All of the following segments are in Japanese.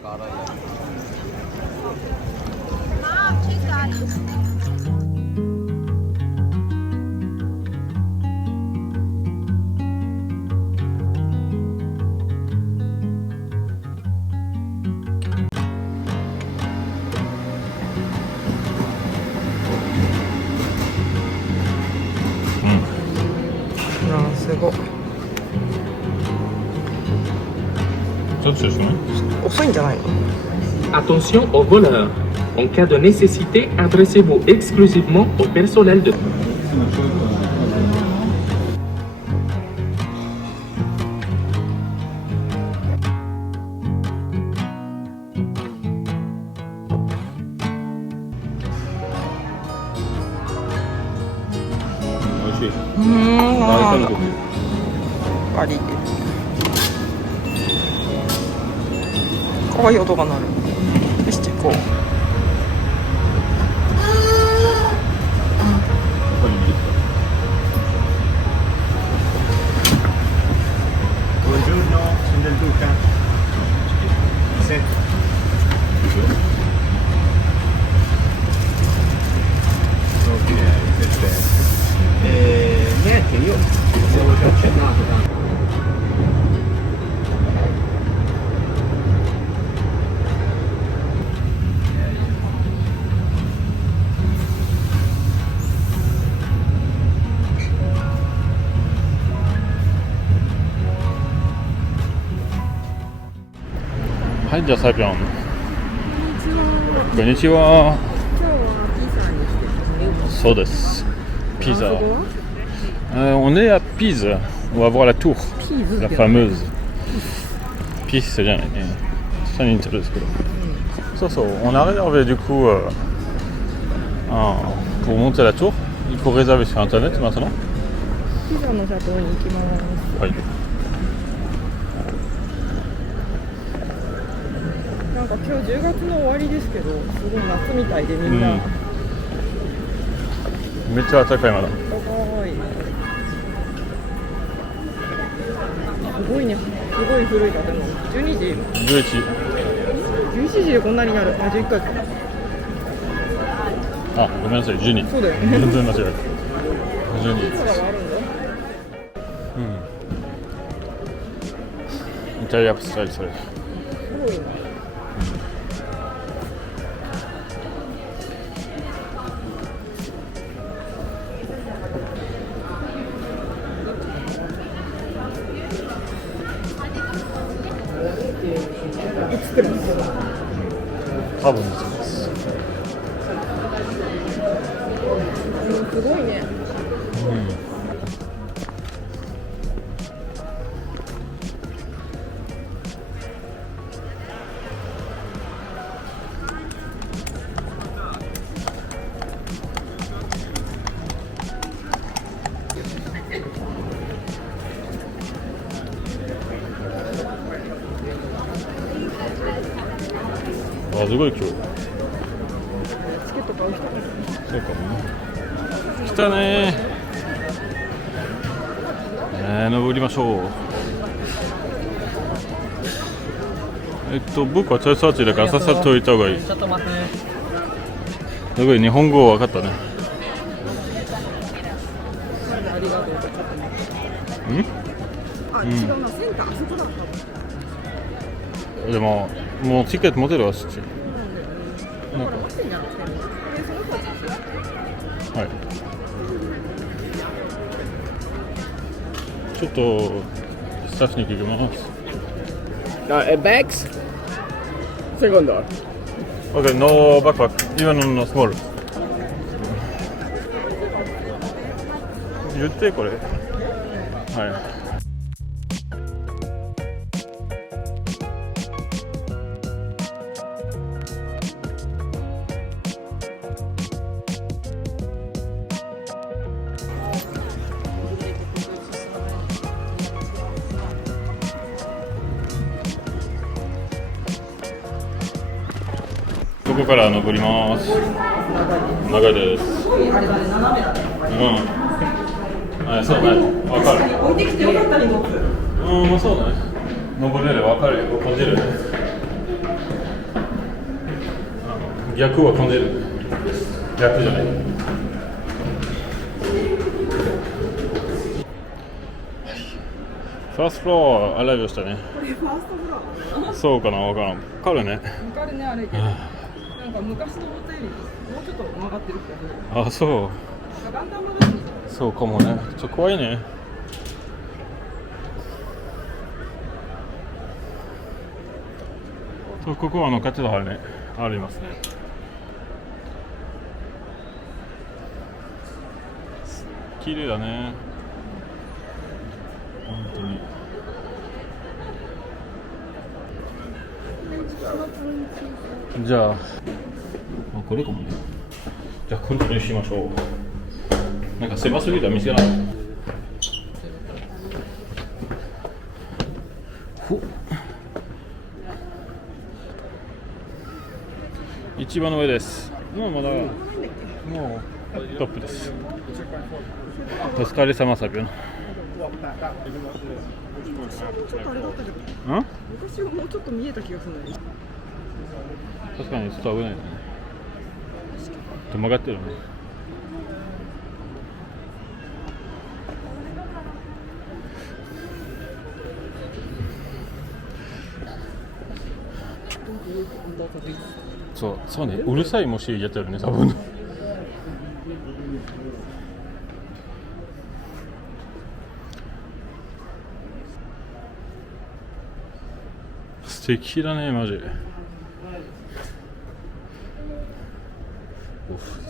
フランス語ちょっとですね。遅いんじゃないの？ Attention aux voleurs. En cas de nécessité, adressez-vous exclusivement au personnel de... 美味しい。あ大山パリかわいい音が鳴る。よし、行こう。Buongiorno, sono del Duca. Sì. Ok, perfetto. Niente, io avevo già accennato tanto. はい、じゃあサイピョン。こんにちは。今日はピザにしてますね。そうです。ピザ。フランス語はon est à Pise. On va voir la tour. Pise La fameuse. Pise じゃないね。下に似てるんですけど。そうそう。On a réservé du coup pour monter la tour. Il faut réserver sur internet maintenant. ピザのシャトーに行きます。はい。なんか今日10月の終わりですけど、すごい夏みたいでみんな、めっちゃ暖かいまだ。高い。すごいね、すごい古い建物。12時、 11時でこんなになる。あ、11回か。あ、ごめんなさい、12。そうだよね。全然間違えた。12。ピザがあるんだ。イタリアスタイルそれ。すごいね。多分です。すごいね。あ、すごい今日。チケット買う人。そうかもね。来たねー。登りましょう。僕はチョイスアーチだからさっさと行った方がいい。ちょっと待って。すごい日本語分かったね。ありがとう。ちょっと待って。あ、違うな、センター、あそこだ。でももうチケット持てるわ、そっち。だから待ってんじゃなくて、その子たちですよ。はい。ちょっとスタッフに聞きます。Bags? Secondo. Okay, no backpack, even no small. 言ってこれ。はい。ここから登ります。長いです。はい、そうね。わかる。置いてきてよかったね、僕。そうね。登れる、わかるよ。感じる。役は飛んでる。役じゃない。ファーストフロアアライブしたね。これファーストフロア。そうかな、わからん。かるね。わかるね、あれけど。なんか昔のホテルよりもうちょっと曲がってるけど。あ、そう。だんだん曲がってる。そうかもね。ちょっと怖いね。そう、ここはカテドラルね、ありますね。綺麗だね。本当に。じゃあ、これかもね。じゃあ、これにしましょう。なんか狭すぎたら見せない。一番上です。もうまだもうトップです。お疲れ様サビオ。ちょっとあれだったけど。昔はもうちょっと見えた気がするんだよね。確かにちょっと危ないね。曲がってるね。そうね、うるさい虫やってるね、多分。素敵だね、マジ。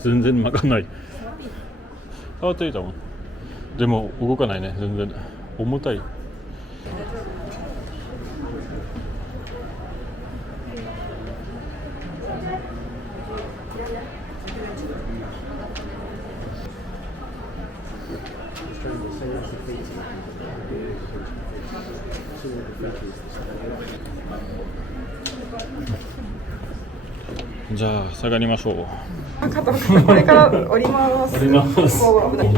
全然曲がんない。触っていたもん。でも動かないね、全然。重たい。じゃあ下がりましょう。これから降ります。降ります。本当に。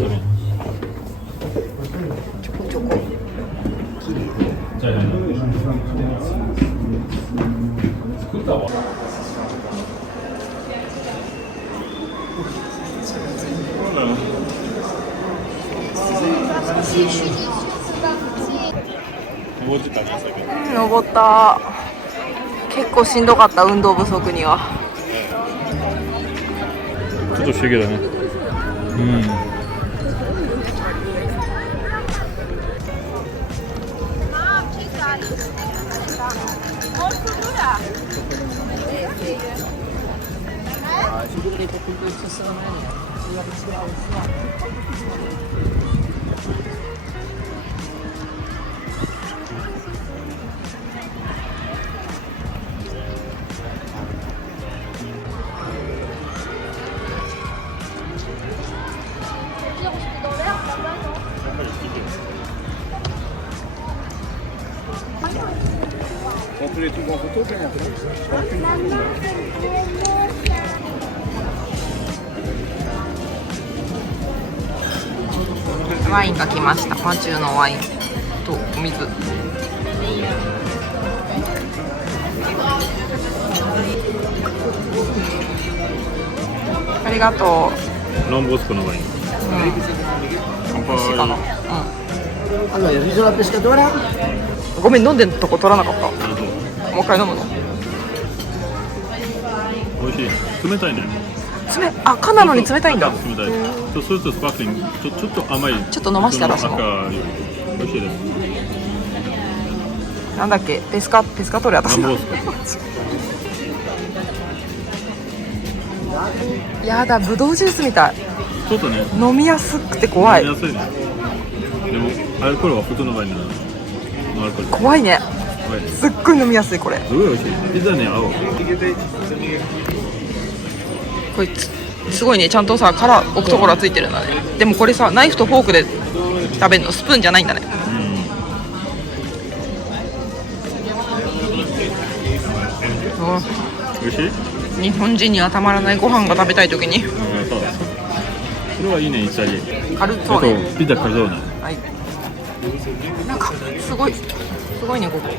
ちょこちょこ。じゃあ作ったわ。登った。結構しんどかった、運動不足には。ちょっと不思議だね。ワインが来ました。マチューのワインとお水。ありがとう。ロンボスコのワイン。乾杯。美味しいかな。Risola pescatore? ごめん、飲んでんとこ取らなかった。もう一回飲むの。美味しい。冷たいね。あ、缶なのに冷たいんだ。冷たい。そうするとスパークリング、ちょっと甘い。ちょっと飲まして私も。美味しいです。なんだっけ、ペスカトーレ私の。やだ、ブドウジュースみたい。ちょっとね。飲みやすくて怖い。飲みやすいね。でもアルコールは普通のワインなの。アルコール。怖いね。すっごい飲みやすいこれ。すごい美味しい。ピザね、青。これすごいね、ちゃんとさ殻置くところはついてるんだね。でもこれさ、ナイフとフォークで食べるの、スプーンじゃないんだね。美味しい？日本人にはたまらないご飯が食べたいときに。それはいいね、イタリア。カルトーネ。ピザカルトーネ。はい。なんかすごいねここ。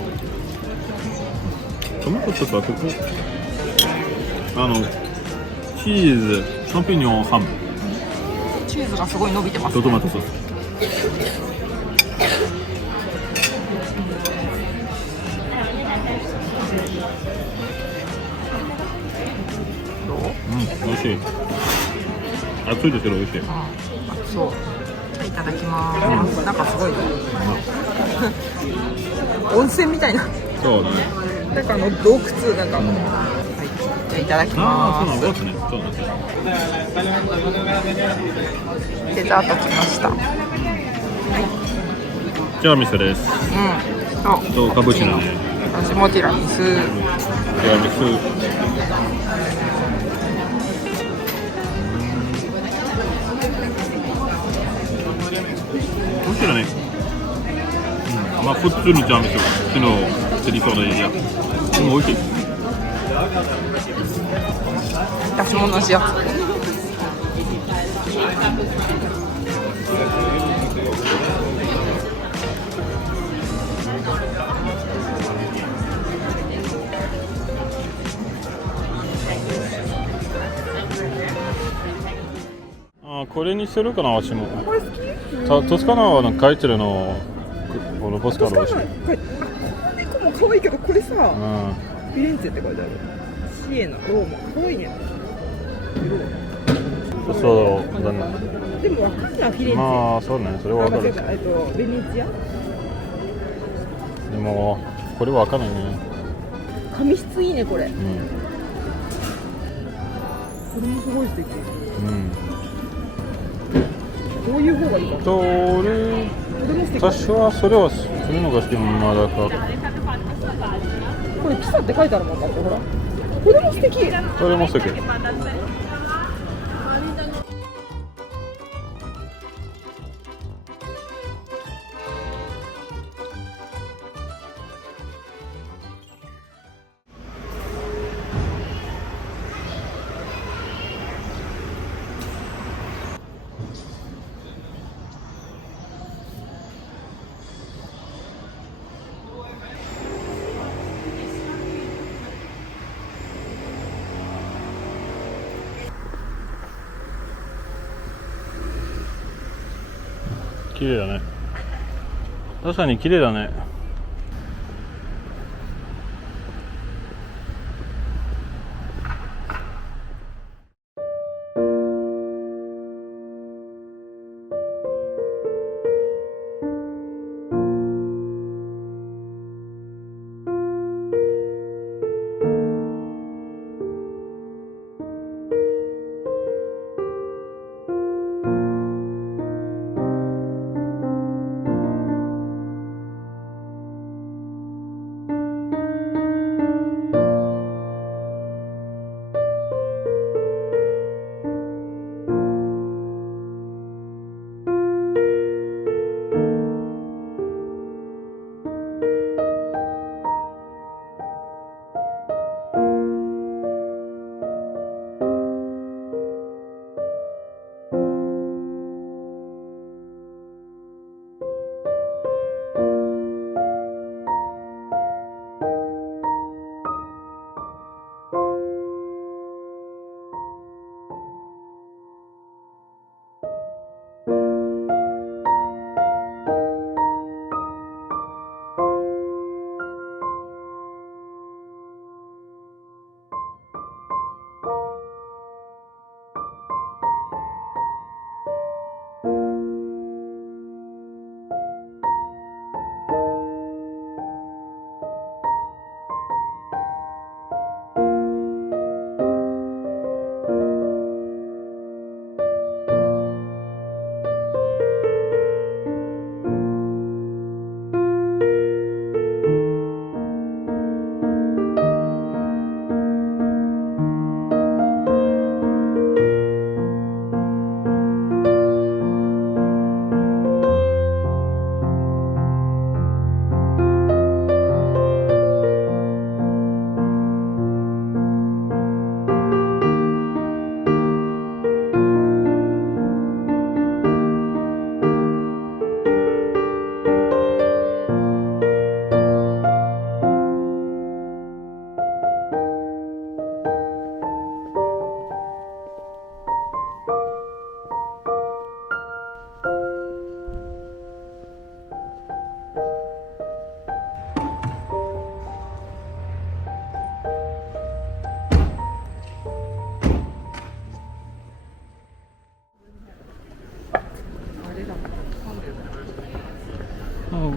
トマトとかここチーズ、シャンピニョン、ハムチーズがすごい伸びてます、とトマトソース。どう？美味しい。熱いですけど美味しい。そう。いただきます。なんかすごい温泉みたいな。そうだね。なんか洞窟なんか、はい、じゃあいただきああ、ます。そうなんですね。そうなんですね。デザート来ました。ティラミスです。とカプチーノね。私もティラミス。ティラミス。美味しいだね。まあ普通のティラミス、昨日セリソーのエリア。でも美味しい。私も同じやつ。あ、これにするかな、私も。これ好き？トスカナはなんか書いてるの、このポスカード美味しい。この猫も可愛いけど、これさ、うん。フィレンツェって書いてある。シエナ、ローマ、可愛いね。そうだね。でもわかんない、フィレンツェ。まあそうね、それはわかる。ベネチア。でもこれはわかんないね。髪質いいね、これ。うん。これもすごい素敵。うん。こういう方がいいか。と俺私はそれはするのが好きなのだから。これピサって書いてあるもんだって、ほら。これも素敵。それも素敵。綺麗だね。確かに綺麗だね。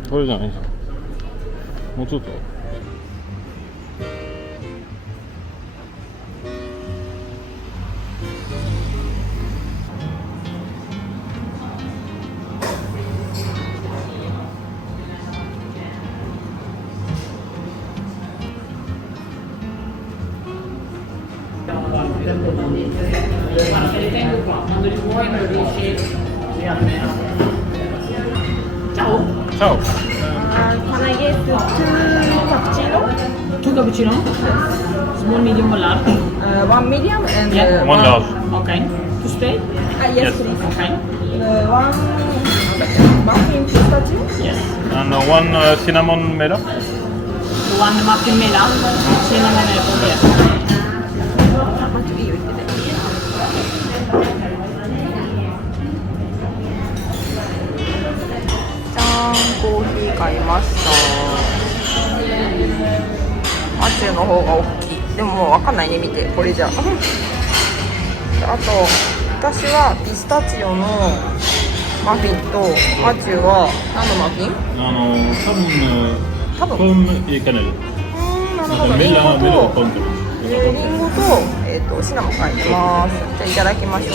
これじゃないじゃん。もうちょっと。チャオ。Can I get two cappuccino? Two cappuccino? Small, medium, or large? One medium and Yeah. One large. Okay. To stay? Yes, Yes. please. Okay. One muffin pistachio. Yes. And one cinnamon mela. One muffin mela, cinnamon apple, yes. いいよ言ってね。じゃーん、コーヒー買いました。マチューの方が大きい。でももうわかんないね、見てこれじゃ。あと私はピスタチオのマフィンとマチューは何のマフィン？多分。ポンいかない。なるほど。メラリンゴとポンと。リンゴと、シナモン入ってます。じゃあいただきましょう。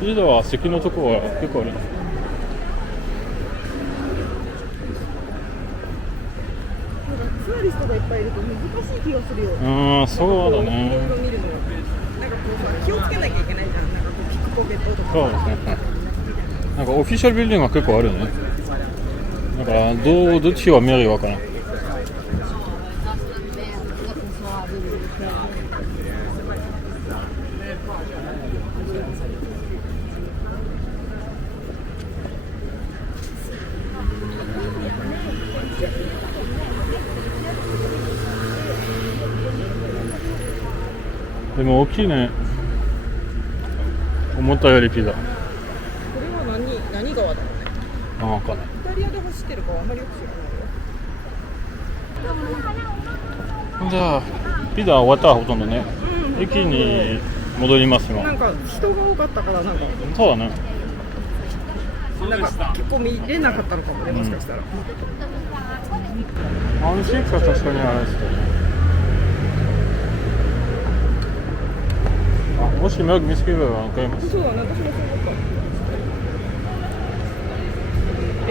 リーダーは席のとこは結構ある。ツアリストがいっぱいいると難しい気がするよ。そうだいろいね。ろ見るの。なんかこうさ、気をつけなきゃいけないじゃん。なんかこうピックポケットとか。そうですね。なんかオフィシャルビルディングが結構あるね。だからどっちは見えるわからん。でも大きいね。思ったよりピザ。これは何川だろうね。わかんない。イタリアで走ってるかはあんまりよく知らないよ。じゃあピザ終わったらほとんどね、駅に戻ります今。なんか人が多かったからなんかそうだね。結構見れなかったのかもね、もしかしたら。安心か確かにあれですけどね。もしマーク見つければ買います。そうだね、私もそう思った。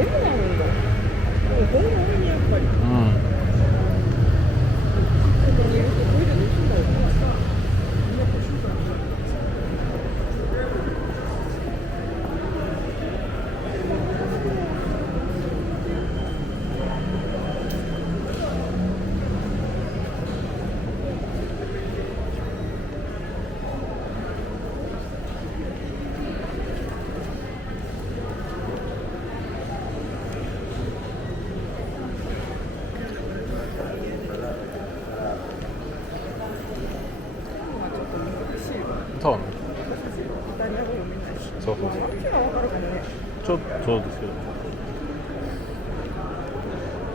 Mなんだ。でもこんなにやっぱり。ここにいるとトイレどうすんだろうな。そうね。イタリア語も見ないし。そう。こっちはわかるかもね。ちょっとそうですけど。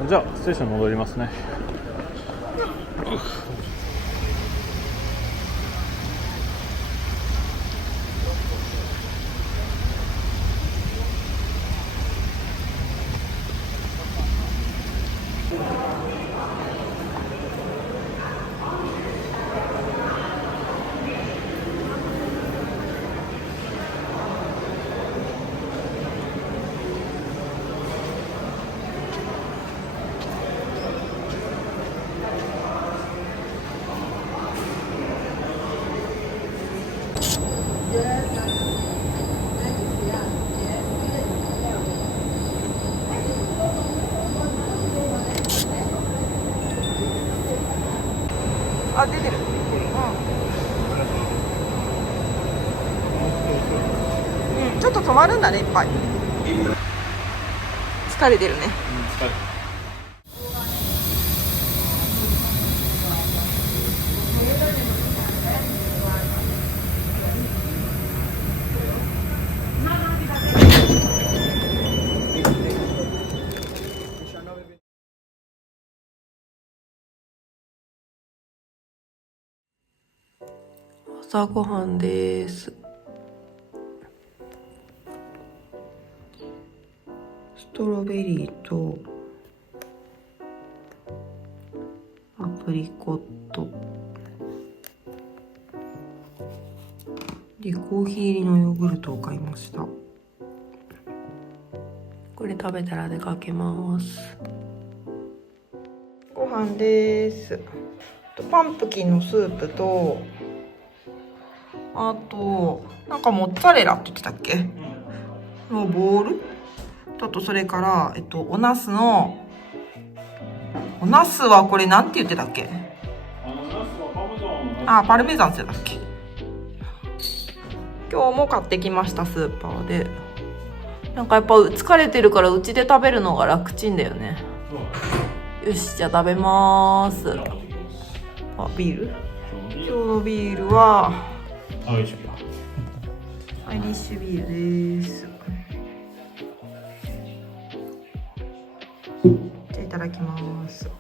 じゃあステーションに戻りますね。あ、出てる。ちょっと止まるんだね、いっぱい。疲れてるね。朝ごはんです。ストロベリーとアプリコットでコーヒー入りのヨーグルトを買いました。これ食べたら出かけます。ご飯です。パンプキンのスープと、あとなんかモッツァレラって言ってたっけのボールと、それからおナスはこれなんて言ってたっけ？パルメザンって言ってたっけ？今日も買ってきました、スーパーで。なんかやっぱ疲れてるからうちで食べるのが楽ちんだよね。よし、じゃあ食べます。ビール？今日のビールはアイリッシュビールです。じゃあいただきます。